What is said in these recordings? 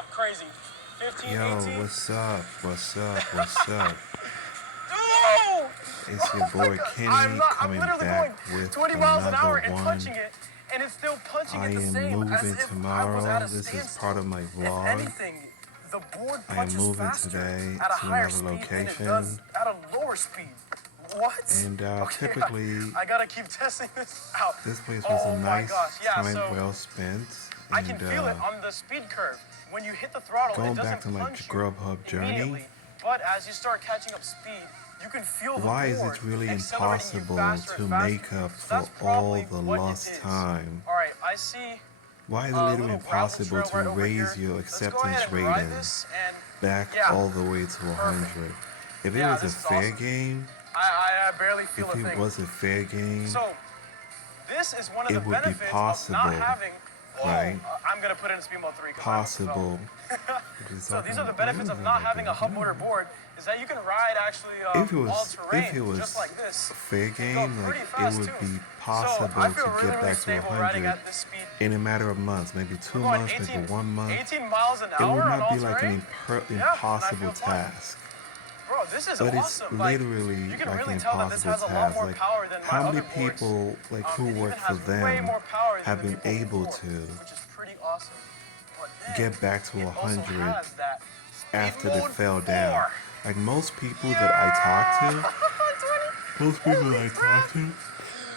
I'm crazy. 15, Yo, 18. what's up? What's up? What's up? Oh! It's your Oh my boy god. Kenny I'm coming literally going back with 20 miles an another hour and one. punching it, and it's still punching I it the am same as moving if I was at tomorrow. a This is part standstill. of my If vlog. anything, the board I am punches moving faster today at a to higher another speed than it does location. at a lower speed. What? And Okay, typically, I gotta keep testing this out. this place was a Oh my nice gosh, yeah, time so well spent. I can And feel it on the speed curve. When you hit the throttle, it going back doesn't to my punch you grubhub journey, immediately. But as you start catching up speed, you can feel the why is board it really accelerating you impossible faster and to faster. make up So for that's all probably the what it lost is. time? All right, I see Why is it a literally little gravel impossible trail to right over raise here. your Let's go ahead acceptance and ride rating this, and back yeah, all the way to perfect. 100? If it Yeah, was a this is fair awesome. game, I barely feel if a it thing. was a fair game, So this is one of the it would be benefits of not possible, having. Whoa, right? I'm gonna put it in speed mode 3 because I almost fell. Possible. What So these are the oh, it benefits of wasn't not that having a good. hub motor board, is that you can ride actually If it all was, if terrain it just was like this a fair and go game, like pretty it fast would too. be So I possible feel to really get really back to stable riding 100 at this speed. in a matter of months, maybe We're 2 going months, maybe 1 month. 18 miles an It would hour on not all be like terrain. an Yeah, and I impossible feel fine. task. Bro, this is But it's awesome. Like, literally you can like really an tell that this impossible has a lot task. more Like, power than my how many other boards. people like who It even work for has way them more power than have the been people able before, to which is pretty awesome. But then, get back to it also 100 has that speed after they mode fell 4. down? Like most people that I talk Yeah! to, 20. most people Holy that I talk crap! to,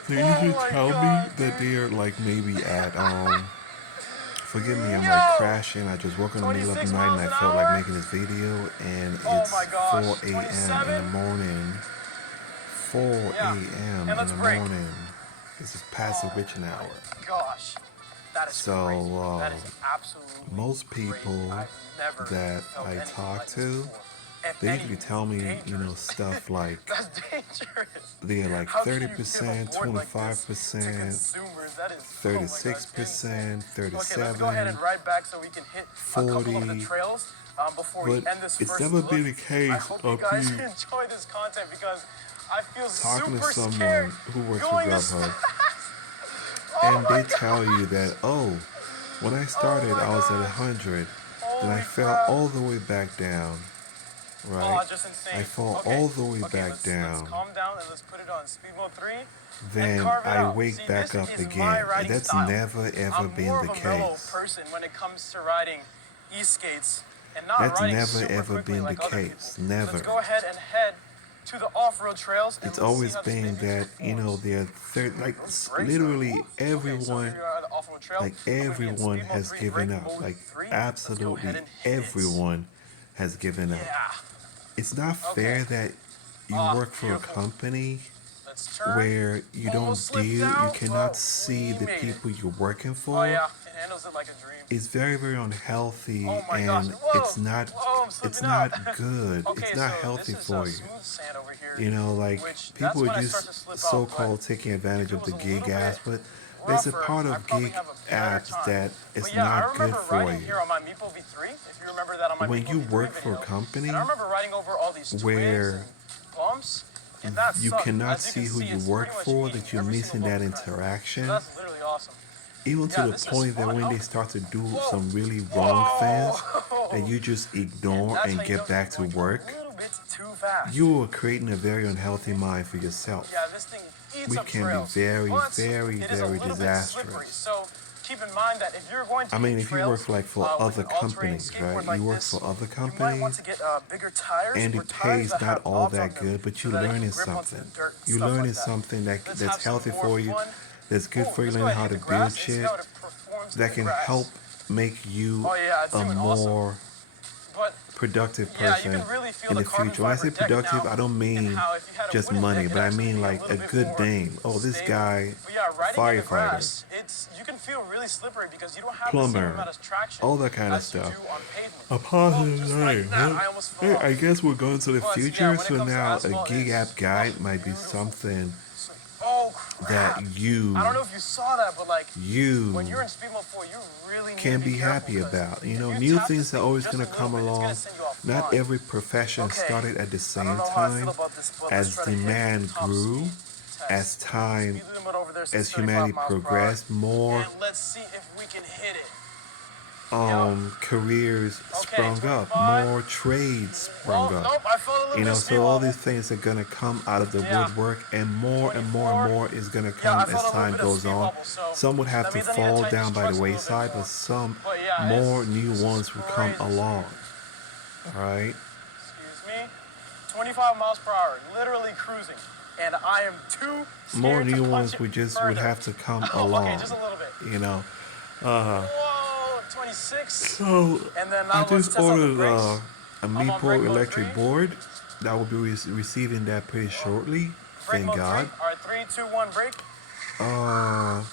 they Oh usually my tell me god, that dude. they're like maybe at forgive me, I'm like Yo! crashing. I just woke up in the middle of the 26 night and miles I an felt like hour? making this video, and Oh it's my gosh. 4 a.m. in the 27? morning. 4 Yeah. a.m. And in let's the break. morning. This is past the Oh witching my hour. gosh. That is So, crazy. That is absolutely most crazy. people I've never that felt I anything talk like this to, before. If they usually anything, tell me, dangerous. stuff like That's dangerous. they're like How can you give a 30%, board like this to 25%, consumers? That is, oh my gosh, insane. 36%, Okay, let's go ahead 37, and ride back so we can hit a couple of the 40. trails before we But end this it's first never look. been a I case hope you of guys me enjoy this content because I feel talking to super scared someone who works for going this Grubhub, fast. Oh and my they god. tell you that, oh, when I Oh started, my I was at gosh. 100, then I Holy fell crap. all the way back down, right? Oh, just insane. I fall Okay. all the way Okay, back let's down. calm down and let's put it on speed mode 3 and Then carve it I out. wake See, back this up is again. my And riding that's style. never ever I'm been more the of a mellow case. person when it comes to riding e-skates and not That's riding never super ever quickly been the like other case. people. Never. Let's go ahead and head to the off-road trails and It's let's see always how this been baby that, performs. they're like Those brakes are, literally woo. Okay, so everyone, here we are at the off-road trail. like I'm gonna be in everyone speed mode has 3, given brake up. mode Like 3. Let's go absolutely ahead and hit it. everyone has given up. Yeah. It's not Okay. fair that you work for a Beautiful. company Let's turn. where you don't Almost slipped deal, you out, cannot but see we the made it. people you're working Oh for. yeah, it handles it like a dream. It's very, very unhealthy, Oh my gosh. and Whoa. it's not, Whoa, I'm it's slipping out. not good. Okay, It's not so healthy this is for you. smooth sand over here. You know, like Which, that's people when are I start to just slip out, so-called but taking advantage if it of the was a gig little apps, bit but there's a rougher, part I'd of probably gig have a better apps time. that But is yeah, I not good remember for riding you. here on my Meepo V3, if you remember that on my When Meepo you V3 work for a video. company And I remember riding over all these twigs where and bumps, and that you sucked. cannot As you see can who see, you it's work pretty much for, eating that you're every missing single that bump crack. So interaction, that's literally awesome. even to Yeah, the this is point that fun. when Oh. they start to do Whoa. some really wrong things Whoa. that you just And ignore that's and how you know get back if to you're going work, a little bit too fast. you are creating a very unhealthy mind for yourself, Yeah, this thing eats which up can be trails, very, but very, it is a very little bit slippery. disastrous. So keep in mind that if you're going to I mean, hit if you work trails for for with other an all-terrain companies, skateboard right? like You work this, for other you might want companies, to get bigger tires and or it tires pays that not have all knobs on that them good, but so you're that it can learning grip onto the something. dirt and You're stuff learning like that. something Let's have that's some healthy more for you, fun. that's good for you, Let's go learning ahead how and to hit the build grass and see shit how it performs in that the can grass. help make you Oh yeah, it's a doing awesome. more But productive yeah, you person can really feel in the the carbon future. When I fiber say deck productive, now, I don't and mean how if you had a just wooden money, deck, it'd but I actually mean be like a a little bit good more name. Oh, this stable. guy, But yeah, riding in the firefighter, grass, you can feel really slippery because you don't have the same plumber, amount of traction all that kind of as you stuff. do on pavement. A positive Just like life, that, huh? I almost fell Hey, off. I guess we're going to the But yeah, future, when it so comes to now a asphalt, gig it's app guide might be beautiful. something So, oh that crap! you I don't know if you saw that, but like when you're in speed mode 4, you really need can to be be careful happy because about. You if know, you new tap this things are thing always just a going to little come bit, it's gonna along. send you off Not flying. every profession Okay, started at the I don't same know how I feel time. about this, but let's As try to hit demand the top grew, speed test. as time, Speed limit over there as says 35 humanity miles per hour. progressed, more And let's see if we can hit it. Yep. careers Okay, sprung up, 25. more trades sprung Oh, up. nope, I fell a little You bit know, speed so all level. these things are gonna come out of the Yeah. woodwork, and more and more and 24. more is gonna Yeah, I come felt as a little time bit of goes speed on. level, so Some would have that to means I need to fall tighten these down by the trucks a little bit wayside, but more. some But yeah, more new this is ones will come crazy along. speed. All right, Excuse me. 25 miles per hour, literally cruising. And I am too more scared to new punch ones it would further. have to come Oh, okay, along. just a little bit. You know, Whoa, 26. so And then I now let's just test out the ordered brakes. a I'm on brake Meepo mode electric 3. board. That will be receiving that pretty shortly. Brake Thank mode 3. God. All right, 3, 2, 1, brake. Uh,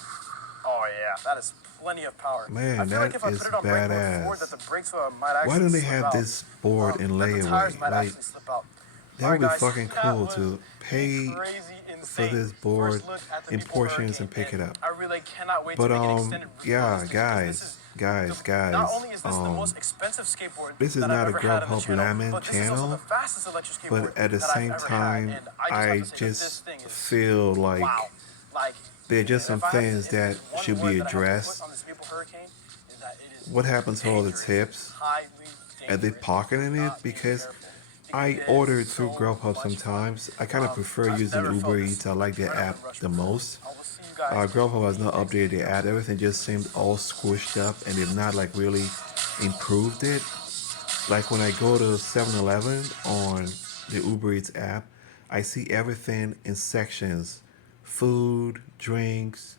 Oh yeah, that is plenty of power. I Man, feel like that if I is put it on brake mode 4, that badass. the brakes might Why actually don't they slip have out. this board in That the tires layaway? might Like, actually slip out. that All would right, be guys, fucking that cool was to the pay crazy, for insane this board first look at the in Meeple portions Hurricane, and pick and it up. I really cannot wait to But make an extended review on this yeah, thing because this is not guys, only is this the most expensive skateboard this is that I've not a ever had on the Grubhub channel, Lemon but this is also the channel. fastest electric skateboard But at the that I've same ever had, time, and I just have I to say that this just thing is feel wow. like Like, there are just some if I have to, things if that there's one should word be that I have to put addressed. on this Meeple Hurricane, is that it is What happened to all the dangerous, tips? highly Are they dangerous if pocketing you're it? not being Because careful. I It is ordered through so Grubhub much fun. sometimes. I kind of prefer I've using never felt Uber this Eats. I like the adrenaline app rush the before. most. I will see you guys Grubhub has in not the next updated the video. app. Everything just seemed all squished up, and they've not like really improved it. Like when I go to 7-Eleven on the Uber Eats app, I see everything in sections: food, drinks,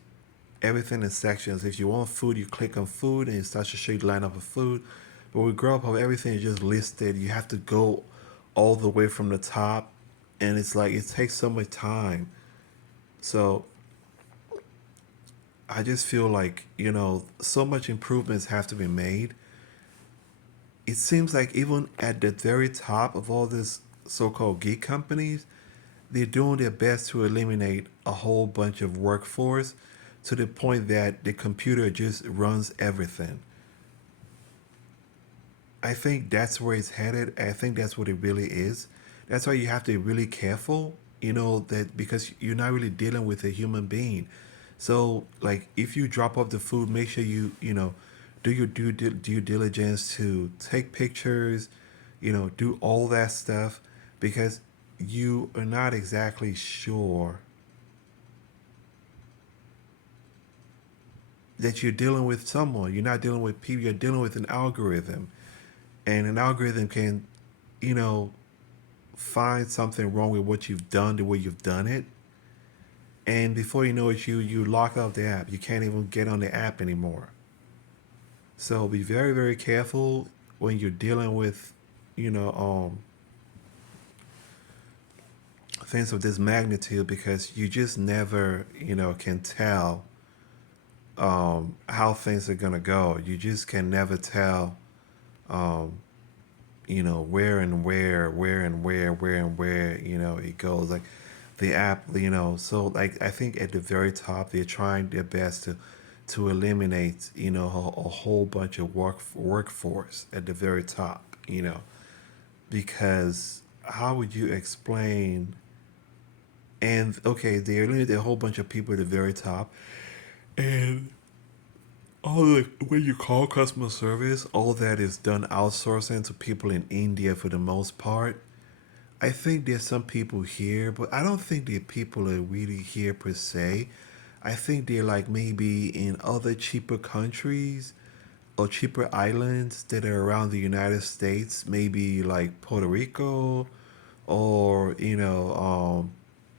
everything in sections. If you want food, you click on food, and it starts to show you the lineup of food. But with Grubhub, everything is just listed. You have to go all the way from the top, and it's like it takes so much time. So I just feel like, so much improvements have to be made. It seems like even at the very top of all these so-called geek companies, they're doing their best to eliminate a whole bunch of workforce to the point that the computer just runs everything. I think that's where it's headed. I think that's what it really is. That's why you have to be really careful, that because you're not really dealing with a human being. So, like, if you drop off the food, make sure you do your due diligence to take pictures, do all that stuff because you are not exactly sure that you're dealing with someone. You're not dealing with people, you're dealing with an algorithm. And an algorithm can, you know, find something wrong with what you've done, the way you've done it. And before you know it, you lock off the app. You can't even get on the app anymore. So be very, very careful when you're dealing with, you know, things of this magnitude because you just never, can tell how things are gonna go. You just can never tell, where and where, it goes. Like the app, so like I think at the very top they're trying their best to eliminate, a whole bunch of workforce at the very top, because how would you explain? And okay, they eliminated a whole bunch of people at the very top, and all the when you call customer service, all that is done outsourcing to people in India for the most part. I think there's some people here, but I don't think the people are really here per se. I think they're like maybe in other cheaper countries or cheaper islands that are around the United States, maybe like Puerto Rico or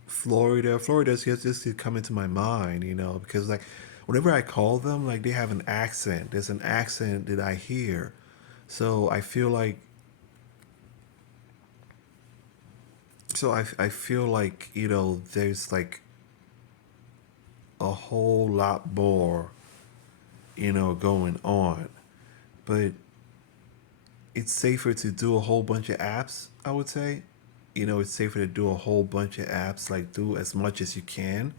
Florida. Florida's just coming to my mind, because like whenever I call them, like they have an accent. There's an accent that I hear, so I feel like I feel like there's like a whole lot more going on, but it's safer to do a whole bunch of apps. I would say, it's safer to do a whole bunch of apps. Like do as much as you can.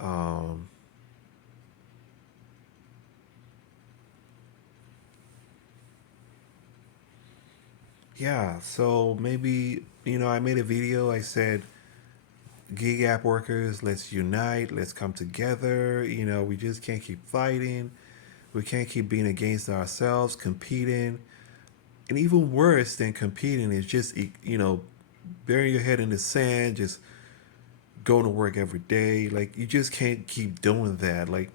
Um, yeah, so maybe I made a video. I said, gig app workers, let's unite, let's come together. We just can't keep fighting. We can't keep being against ourselves, competing. And even worse than competing is just, burying your head in the sand, just going to work every day. Like, you just can't keep doing that. Like,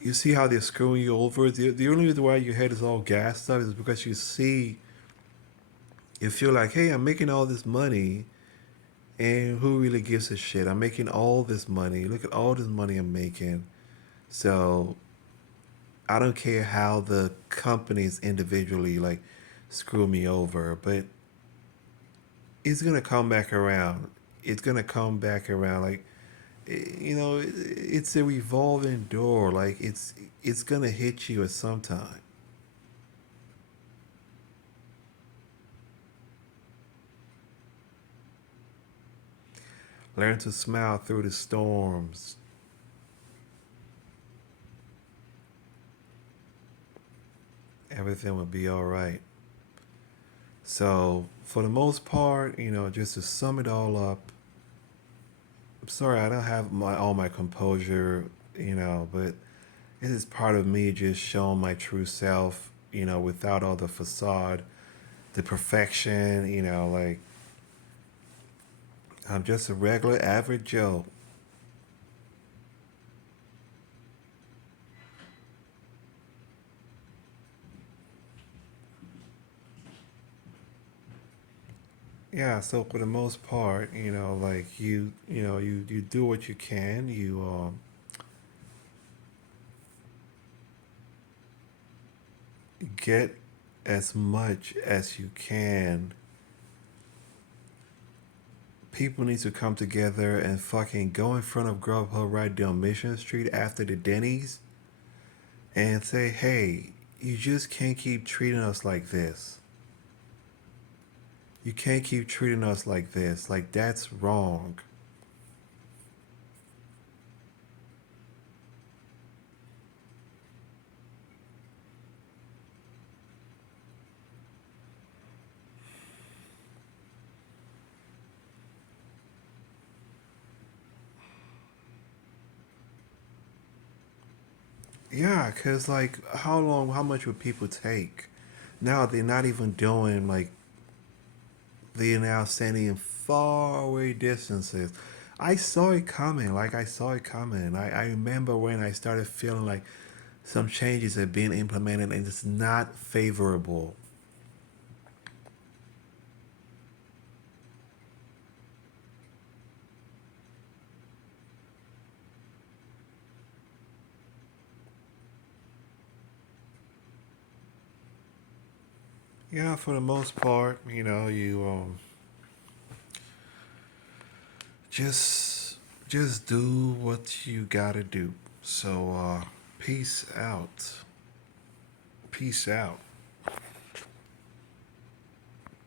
you see how they're screwing you over? The only reason why your head is all gassed up is because you feel like, hey, I'm making all this money, and who really gives a shit? I'm making all this money. Look at all this money I'm making. So I don't care how the companies individually like screw me over, but it's gonna come back around. It's gonna come back around. Like, it's a revolving door. Like, it's gonna hit you at some time. Learn to smile through the storms. Everything will be all right. So, for the most part, just to sum it all up, I'm sorry I don't have all my composure, but this is part of me just showing my true self, without all the facade, the perfection, like I'm just a regular average Joe. Yeah, so for the most part, like you do what you can. You get as much as you can. People need to come together and fucking go in front of Grubhub right down Mission Street after the Denny's and say, hey, you just can't keep treating us like this. You can't keep treating us like this. Like, that's wrong. Yeah, because, like, how much would people take? Now they're not even doing, like, they're now standing in far away distances. I saw it coming. Like, I saw it coming. I remember when I started feeling like some changes are being implemented and it's not favorable. Yeah, for the most part, you just just do what you gotta do. So peace out. Peace out.